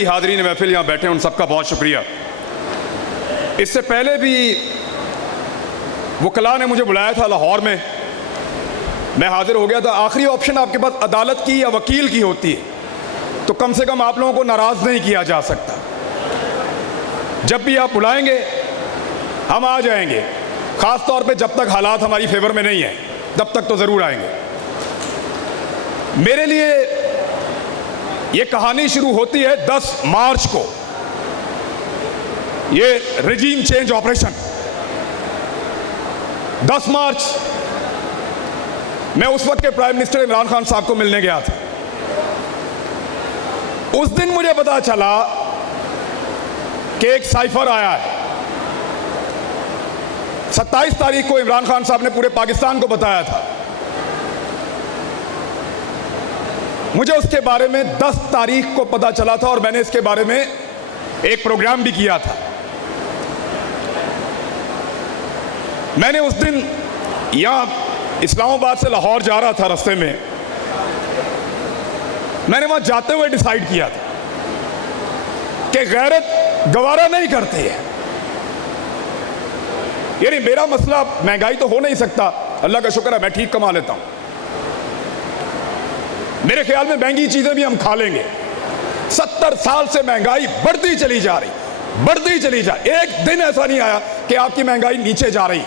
हाज़रीन महफिल यहाँ बैठे हैं उन सबका बहुत शुक्रिया। इससे पहले भी वकला ने मुझे बुलाया था लाहौर में, मैं हाजिर हो गया था। आखिरी ऑप्शन आपके पास अदालत की या वकील की होती है तो कम से कम आप लोगों को नाराज़ नहीं किया जा सकता। जब भी आप बुलाएंगे हम आ जाएंगे, ख़ास तौर पे जब तक हालात हमारी फेवर में नहीं है तब तक तो ज़रूर आएंगे। मेरे लिए ये कहानी शुरू होती है 10 मार्च को, ये रेजीम चेंज ऑपरेशन 10 मार्च। मैं उस वक्त के प्राइम मिनिस्टर इमरान खान साहब को मिलने गया था। उस दिन मुझे पता चला कि एक साइफर आया है। 27 तारीख को इमरान खान साहब ने पूरे पाकिस्तान को बताया था। मुझे उसके बारे में 10 तारीख को पता चला था और मैंने इसके बारे में एक प्रोग्राम भी किया था। मैंने उस दिन यहां इस्लामाबाद से लाहौर जा रहा था, रास्ते में मैंने वहां जाते हुए डिसाइड किया था कि गैरत गवारा नहीं करती है। यानी मेरा मसला महंगाई तो हो नहीं सकता, अल्लाह का शुक्र है मैं ठीक कमा लेता हूं। मेरे ख्याल में महंगी चीजें भी हम खा लेंगे। 70 साल से महंगाई बढ़ती चली जा रही, बढ़ती चली जा रही। एक दिन ऐसा नहीं आया कि आपकी महंगाई नीचे जा रही,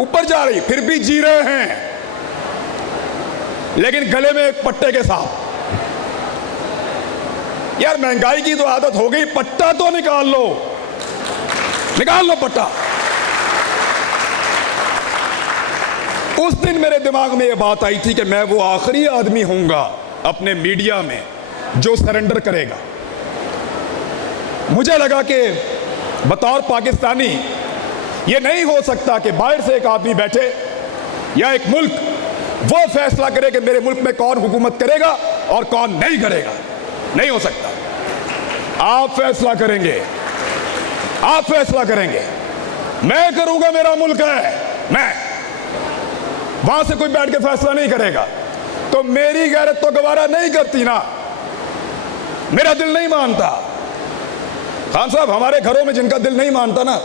ऊपर जा रही, फिर भी जी रहे हैं, लेकिन गले में एक पट्टे के साथ। यार महंगाई की तो आदत हो गई, पट्टा तो निकाल लो, निकाल लो पट्टा। उस दिन मेरे दिमाग में यह बात आई थी कि मैं वो आखिरी आदमी होऊंगा अपने मीडिया में जो सरेंडर करेगा। मुझे लगा कि बतौर पाकिस्तानी ये नहीं हो सकता कि बाहर से एक आदमी बैठे या एक मुल्क वो फैसला करे कि मेरे मुल्क में कौन हुकूमत करेगा और कौन नहीं करेगा। नहीं हो सकता। आप फैसला करेंगे, आप फैसला करेंगे, मैं करूंगा, मेरा मुल्क है, मैं। वहां से कोई बैठ के फैसला नहीं करेगा। तो मेरी गैरत तो गवारा नहीं करती ना, मेरा दिल नहीं मानता। खान साहब, हमारे घरों में जिनका दिल नहीं मानता ना,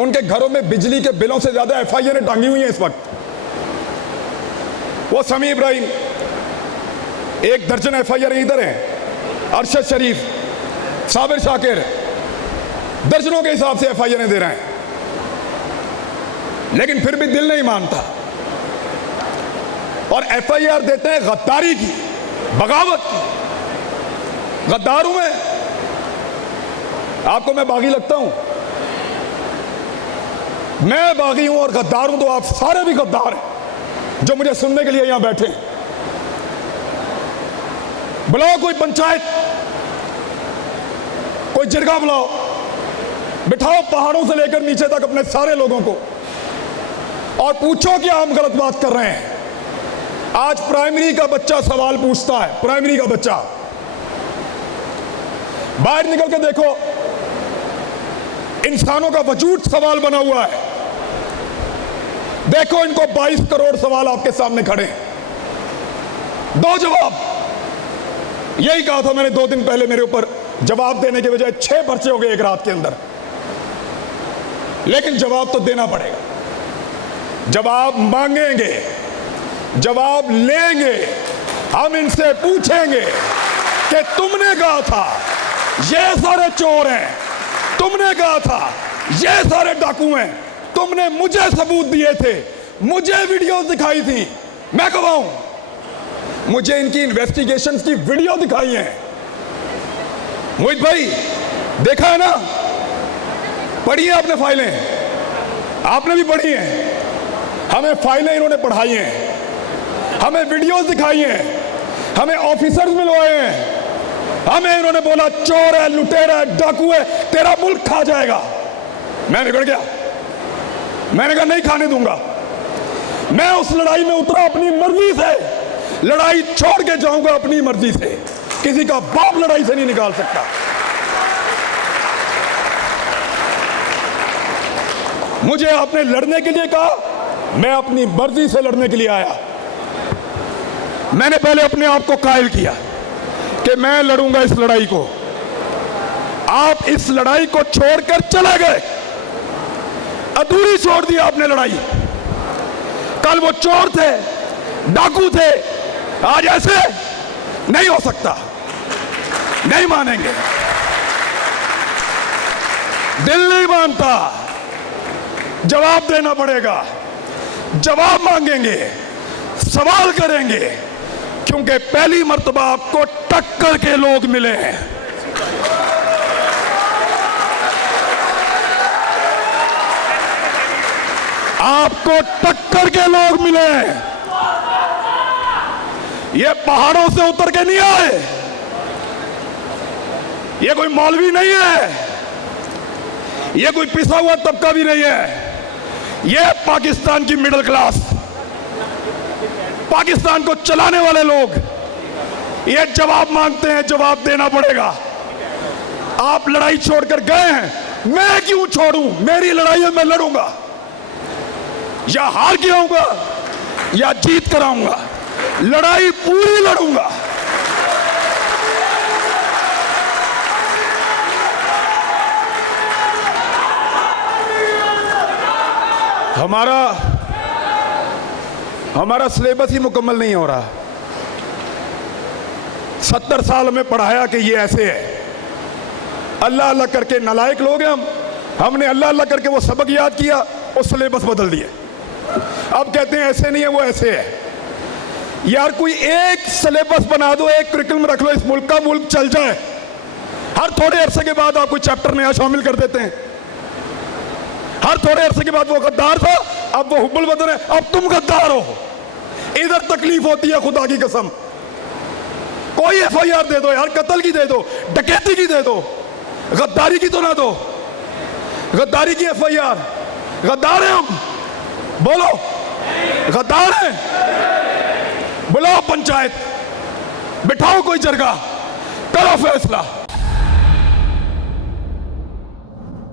उनके घरों में बिजली के बिलों से ज्यादा FIR टांगी हुई हैं इस वक्त। वो समी इब्राहिम, 1 दर्जन FIR इधर हैं, अरशद शरीफ, साबिर शाकिर, दर्जनों के हिसाब से FIR दे रहे हैं, लेकिन फिर भी दिल नहीं मानता। और FIR देते हैं गद्दारी की, बगावत की। गद्दार हूं मैं, आपको मैं बागी लगता हूं? मैं बागी हूं और गद्दार हूं तो आप सारे भी गद्दार हैं जो मुझे सुनने के लिए यहां बैठे हैं। बुलाओ कोई पंचायत, कोई जिरगा बुलाओ, बिठाओ पहाड़ों से लेकर नीचे तक अपने सारे लोगों को और पूछो कि हम गलत बात कर रहे हैं। आज प्राइमरी का बच्चा सवाल पूछता है, प्राइमरी का बच्चा। बाहर निकल के देखो, इंसानों का वजूद सवाल बना हुआ है। देखो इनको 22 करोड़ सवाल आपके सामने खड़े हैं, दो जवाब। यही कहा था मैंने 2 दिन पहले, मेरे ऊपर जवाब देने के बजाय 6 पर्चे हो गए एक रात के अंदर। लेकिन जवाब तो देना पड़ेगा, जवाब मांगेंगे, जवाब लेंगे। हम इनसे पूछेंगे कि तुमने कहा था ये सारे चोर हैं, तुमने कहा था ये सारे डाकू हैं, तुमने मुझे सबूत दिए थे, मुझे वीडियो दिखाई थी, मैं गवाहूं, मुझे इनकी इन्वेस्टिगेशंस की वीडियो दिखाई है। मोहित भाई देखा है ना, पढ़ी है आपने फाइलें, आपने भी पढ़ी हैं। हमें फाइलें इन्होंने पढ़ाई हैं, हमें वीडियोस दिखाई हैं, हमें ऑफिसर्स मिलवाए हैं, हमें इन्होंने बोला चोर है, लुटेरा है, डाकू है, तेरा मुल्क खा जाएगा। मैं बिगड़ गया, मैंने कहा नहीं खाने दूंगा। मैं उस लड़ाई में उतरा अपनी मर्जी से, लड़ाई छोड़ के जाऊंगा अपनी मर्जी से। किसी का बाप लड़ाई से नहीं निकाल सकता। मुझे आपने लड़ने के लिए कहा, मैं अपनी मर्जी से लड़ने के लिए आया। मैंने पहले अपने आप को कायल किया कि मैं लड़ूंगा इस लड़ाई को, आप इस लड़ाई को छोड़कर चले गए, अधूरी छोड़ दी आपने लड़ाई। कल वो चोर थे, डाकू थे, आज ऐसे नहीं हो सकता, नहीं मानेंगे, दिल नहीं मानता, जवाब देना पड़ेगा, जवाब मांगेंगे, सवाल करेंगे, क्योंकि पहली मर्तबा आपको टक्कर के लोग मिले हैं। आपको टक्कर के लोग मिले हैं। ये पहाड़ों से उतर के नहीं आए, ये कोई मौलवी नहीं है, ये कोई पिसा हुआ तबका भी नहीं है, ये पाकिस्तान की मिडिल क्लास, पाकिस्तान को चलाने वाले लोग, ये जवाब मांगते हैं, जवाब देना पड़ेगा। आप लड़ाई छोड़कर गए हैं, मैं क्यों छोड़ूं? मेरी लड़ाई है, मैं लड़ूंगा, या हार के आऊंगा या जीत कर आऊंगा, लड़ाई पूरी लड़ूंगा। हमारा सिलेबस ही मुकम्मल नहीं हो रहा। 70 साल में पढ़ाया कि ये ऐसे है, अल्लाह अल्लाह करके नालायक लोग हैं हमने अल्लाह अल्लाह करके वो सबक याद किया और सिलेबस बदल दिए। अब कहते हैं ऐसे नहीं है, वो ऐसे है। यार कोई एक सिलेबस बना दो, एक करिकुलम रख लो, इस मुल्क का, मुल्क चल जाए। हर थोड़े अरसे के बाद आप कोई चैप्टर नया शामिल कर देते हैं। हर थोड़े अरसे के बाद वो गद्दार था, अब वो हुब्बुल वतन है, अब तुम गद्दार हो। इधर तकलीफ होती है, खुदा की कसम। कोई FIR दे दो यार, कत्ल की दे दो, डकैती की दे दो, गद्दारी की तो ना दो। गद्दारी की FIR, गद्दार हैं हम, बोलो गद्दार हैं, बुलाओ पंचायत, बिठाओ कोई जरगा, करो फैसला।